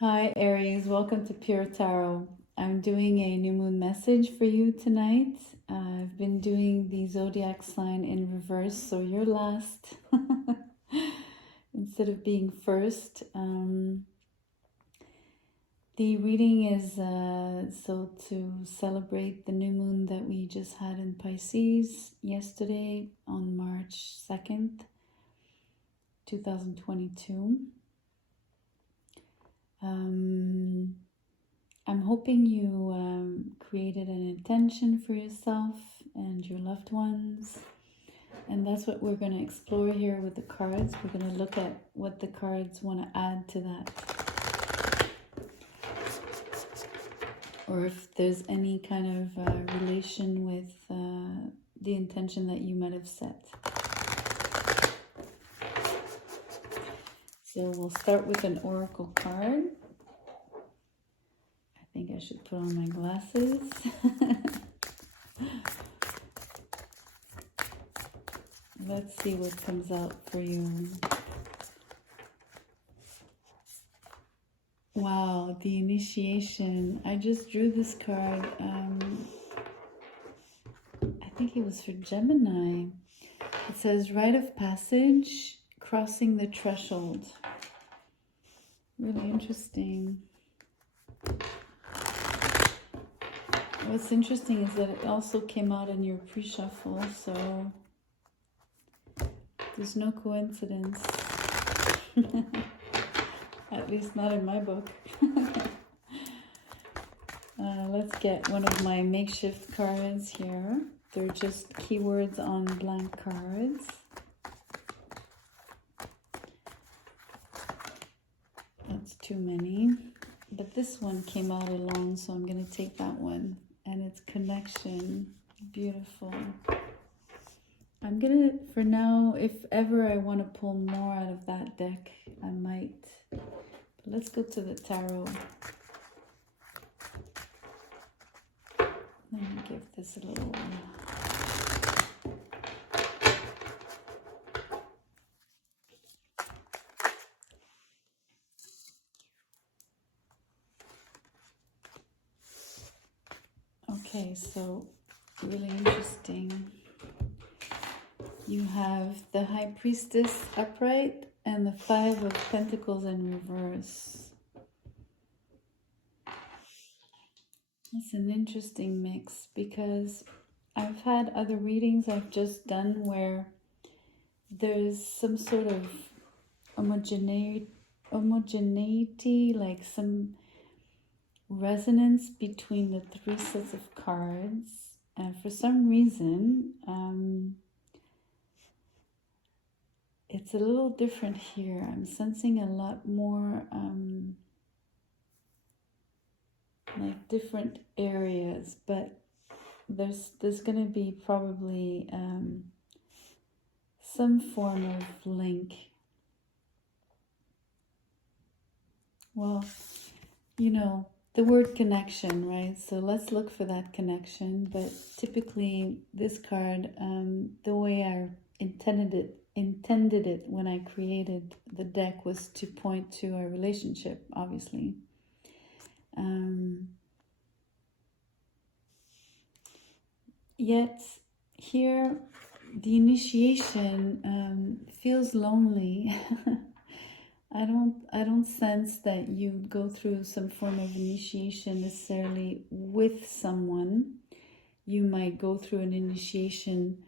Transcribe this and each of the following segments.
Hi, Aries. Welcome to Pure Tarot. I'm doing a new moon message for you tonight. I've been doing the zodiac sign in reverse, so you're last instead of being first. The reading is so to celebrate the new moon that we just had in Pisces yesterday on March 2nd, 2022. I'm hoping you created an intention for yourself and your loved ones. And that's what we're going to explore here with the cards. We're going to look at what the cards want to add to that. Or if there's any kind of relation with the intention that you might have set. So we'll start with an oracle card. I think I should put on my glasses. Let's see what comes out for you. Wow, the initiation. I just drew this card. I think it was for Gemini. It says rite of passage, crossing the threshold. Really interesting. What's interesting is that it also came out in your pre-shuffle, so there's no coincidence. At least not in my book. Let's get one of my makeshift cards here. They're just keywords on blank cards. That's too many. But this one came out alone, so I'm going to take that one. And it's connection. Beautiful. I'm going to, for now, if ever I want to pull more out of that deck, I might. But let's go to the tarot. Let me give this a little... Okay, so really interesting. You have the High Priestess upright and the Five of Pentacles in reverse. It's an interesting mix because I've had other readings I've just done where there's some sort of homogeneity, like some resonance between the three sets of cards. And for some reason, it's a little different here. I'm sensing a lot more like different areas, but there's going to be probably some form of link. Well, you know, the word connection, right? So let's look for that connection. But typically this card, the way I intended it when I created the deck was to point to a relationship, obviously. Yet here the initiation feels lonely. I don't sense that you go through some form of initiation necessarily with someone. You might go through an initiation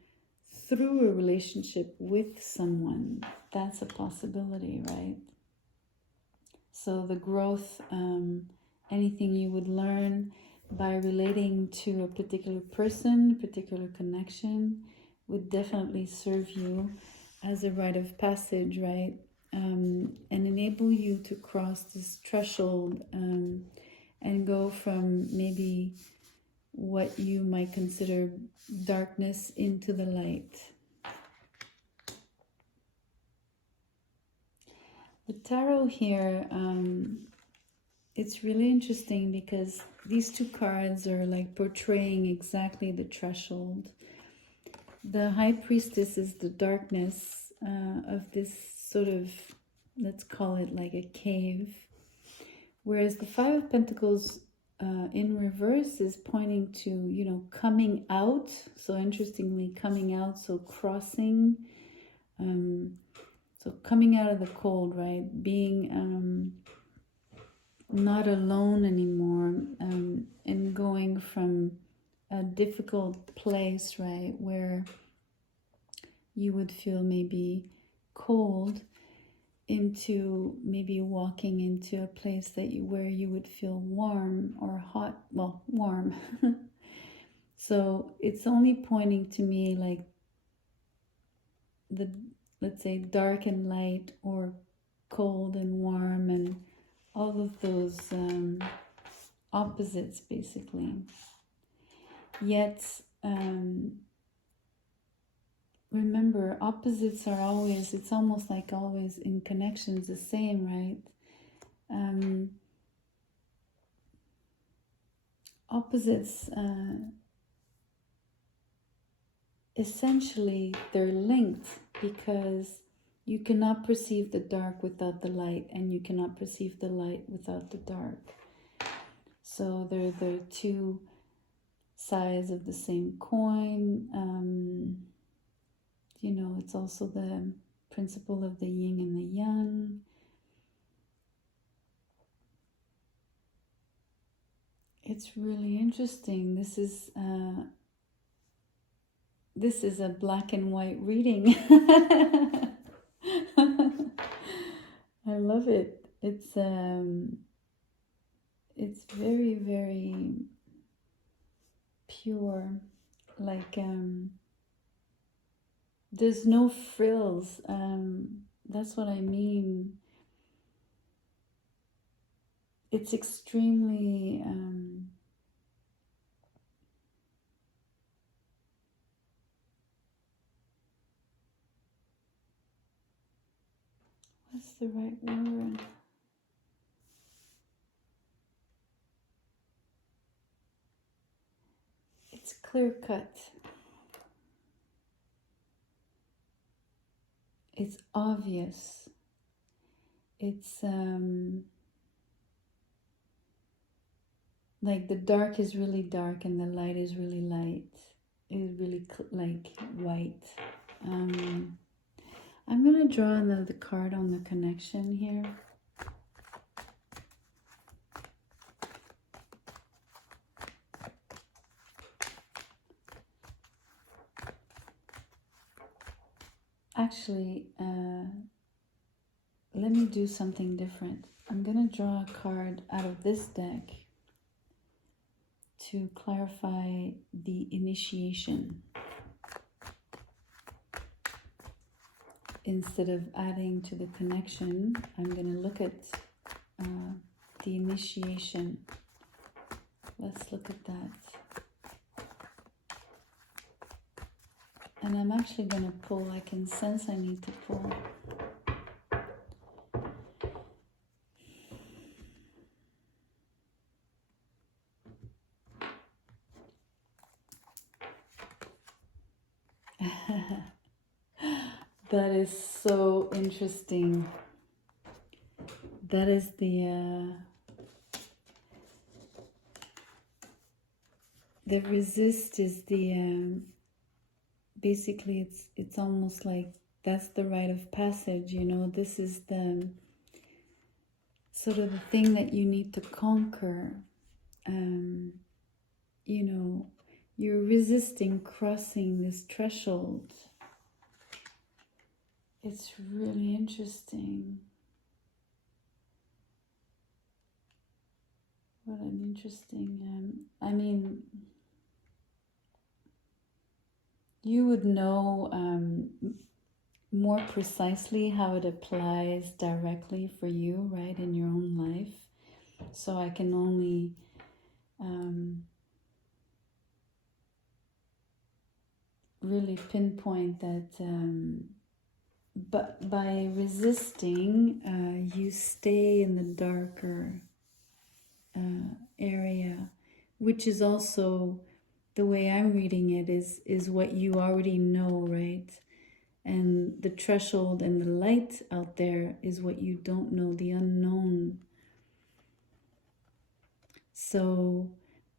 through a relationship with someone. That's a possibility, right? So the growth, anything you would learn by relating to a particular person, particular connection, would definitely serve you as a rite of passage, right? And enable you to cross this threshold and go from maybe what you might consider darkness into the light. The tarot here, it's really interesting because these two cards are like portraying exactly the threshold. The High Priestess is the darkness of this sort of, let's call it like a cave, Whereas the Five of Pentacles in reverse is pointing to, you know, coming out. So interestingly, coming out, so crossing, so coming out of the cold, right? Being not alone anymore, and going from a difficult place, right, where you would feel maybe cold, into maybe walking into a place that where you would feel warm or hot, well, warm. So it's only pointing to me like the, let's say, dark and light, or cold and warm, and all of those opposites basically. Yet remember, opposites are always, it's almost like always in connections the same, right? Opposites, essentially, they're linked, because you cannot perceive the dark without the light, and you cannot perceive the light without the dark. So they're two sides of the same coin. You know, it's also the principle of the yin and the yang. It's really interesting. This is a black and white reading. I love it. It's very, very pure. Like there's no frills. That's what I mean. It's extremely what's the right word? It's clear cut. It's obvious. It's like the dark is really dark and the light is really light. It's really like white. I'm gonna draw another card on the connection here. Actually, let me do something different. I'm gonna draw a card out of this deck to clarify the initiation. Instead of adding to the connection, I'm gonna look at the initiation. Let's look at that. And I'm actually gonna pull, I can sense I need to pull. That is so interesting. That is the resist is the basically it's almost like that's the rite of passage, you know. This is the sort of the thing that you need to conquer. You know, you're resisting crossing this threshold. It's really interesting. What an interesting, I mean, you would know more precisely how it applies directly for you, right, in your own life. So I can only really pinpoint that but by resisting, you stay in the darker area, which is also the way I'm reading it is what you already know, right? And the threshold and the light out there is what you don't know, the unknown. So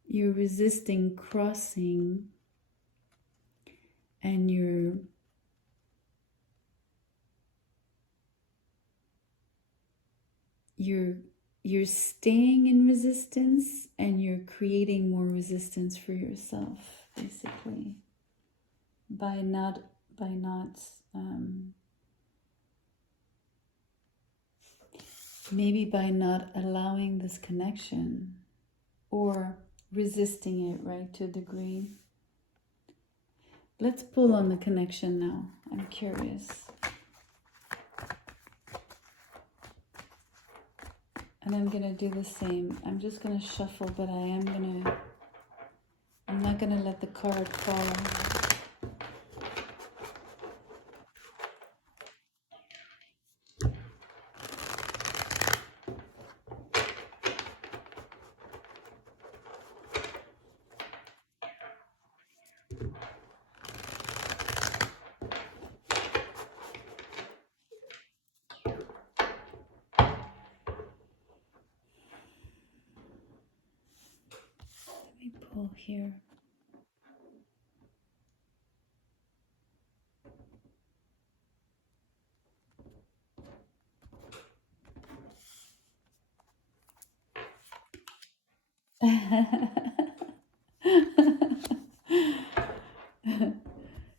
you're resisting crossing, and you're staying in resistance, and you're creating more resistance for yourself, basically, by not maybe by not allowing this connection, or resisting it, right, to a degree. Let's pull on the connection now. I'm curious. And I'm gonna do the same. I'm just gonna shuffle, but I'm not gonna let the card fall. Let me pull here.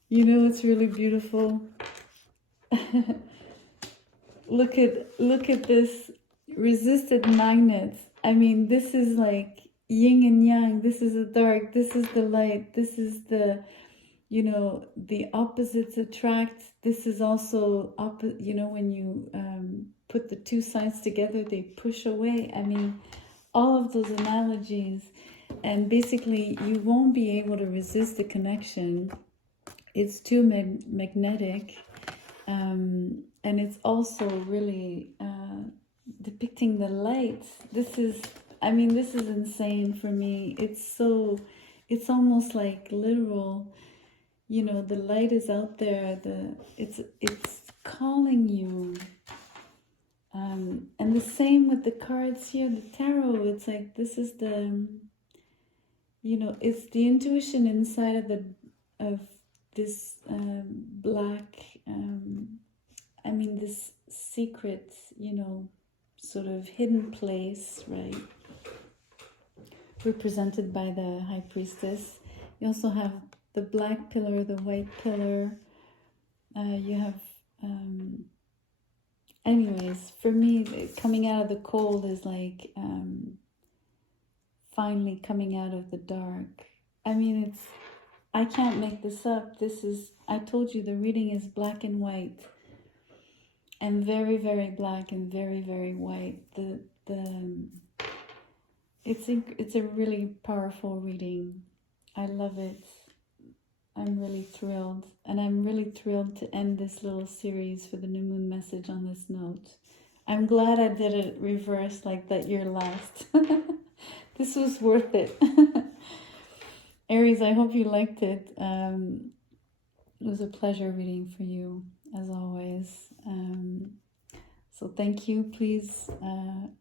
You know, it's really beautiful. Look at this resisted magnet. I mean, this is like yin and yang. This is the dark, this is the light, this is the, you know, the opposites attract. This is also you know, when you put the two sides together, they push away. I mean, all of those analogies. And basically, you won't be able to resist the connection. It's too magnetic. And it's also really depicting the light. This is, I mean, this is insane for me. It's almost like literal. You know, the light is out there. It's calling you. And the same with the cards here, the tarot. It's like, this is the, you know, it's the intuition inside of this black, I mean, this secret, you know, sort of hidden place, right? Represented by the High Priestess. You also have the black pillar, the white pillar. You have, anyways, for me, coming out of the cold is like finally coming out of the dark. I mean, I can't make this up. This is, I told you, the reading is black and white, and very, very black and very, very white. It's a really powerful reading. I love it. I'm really thrilled, and I'm really thrilled to end this little series for the new moon message on this note. I'm glad I did it reverse, like that year last. This was worth it. Aries, I hope you liked it. It was a pleasure reading for you, as always. So thank you. Please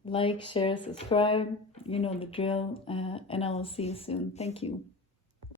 like, share, subscribe. You know the drill. And I will see you soon. Thank you.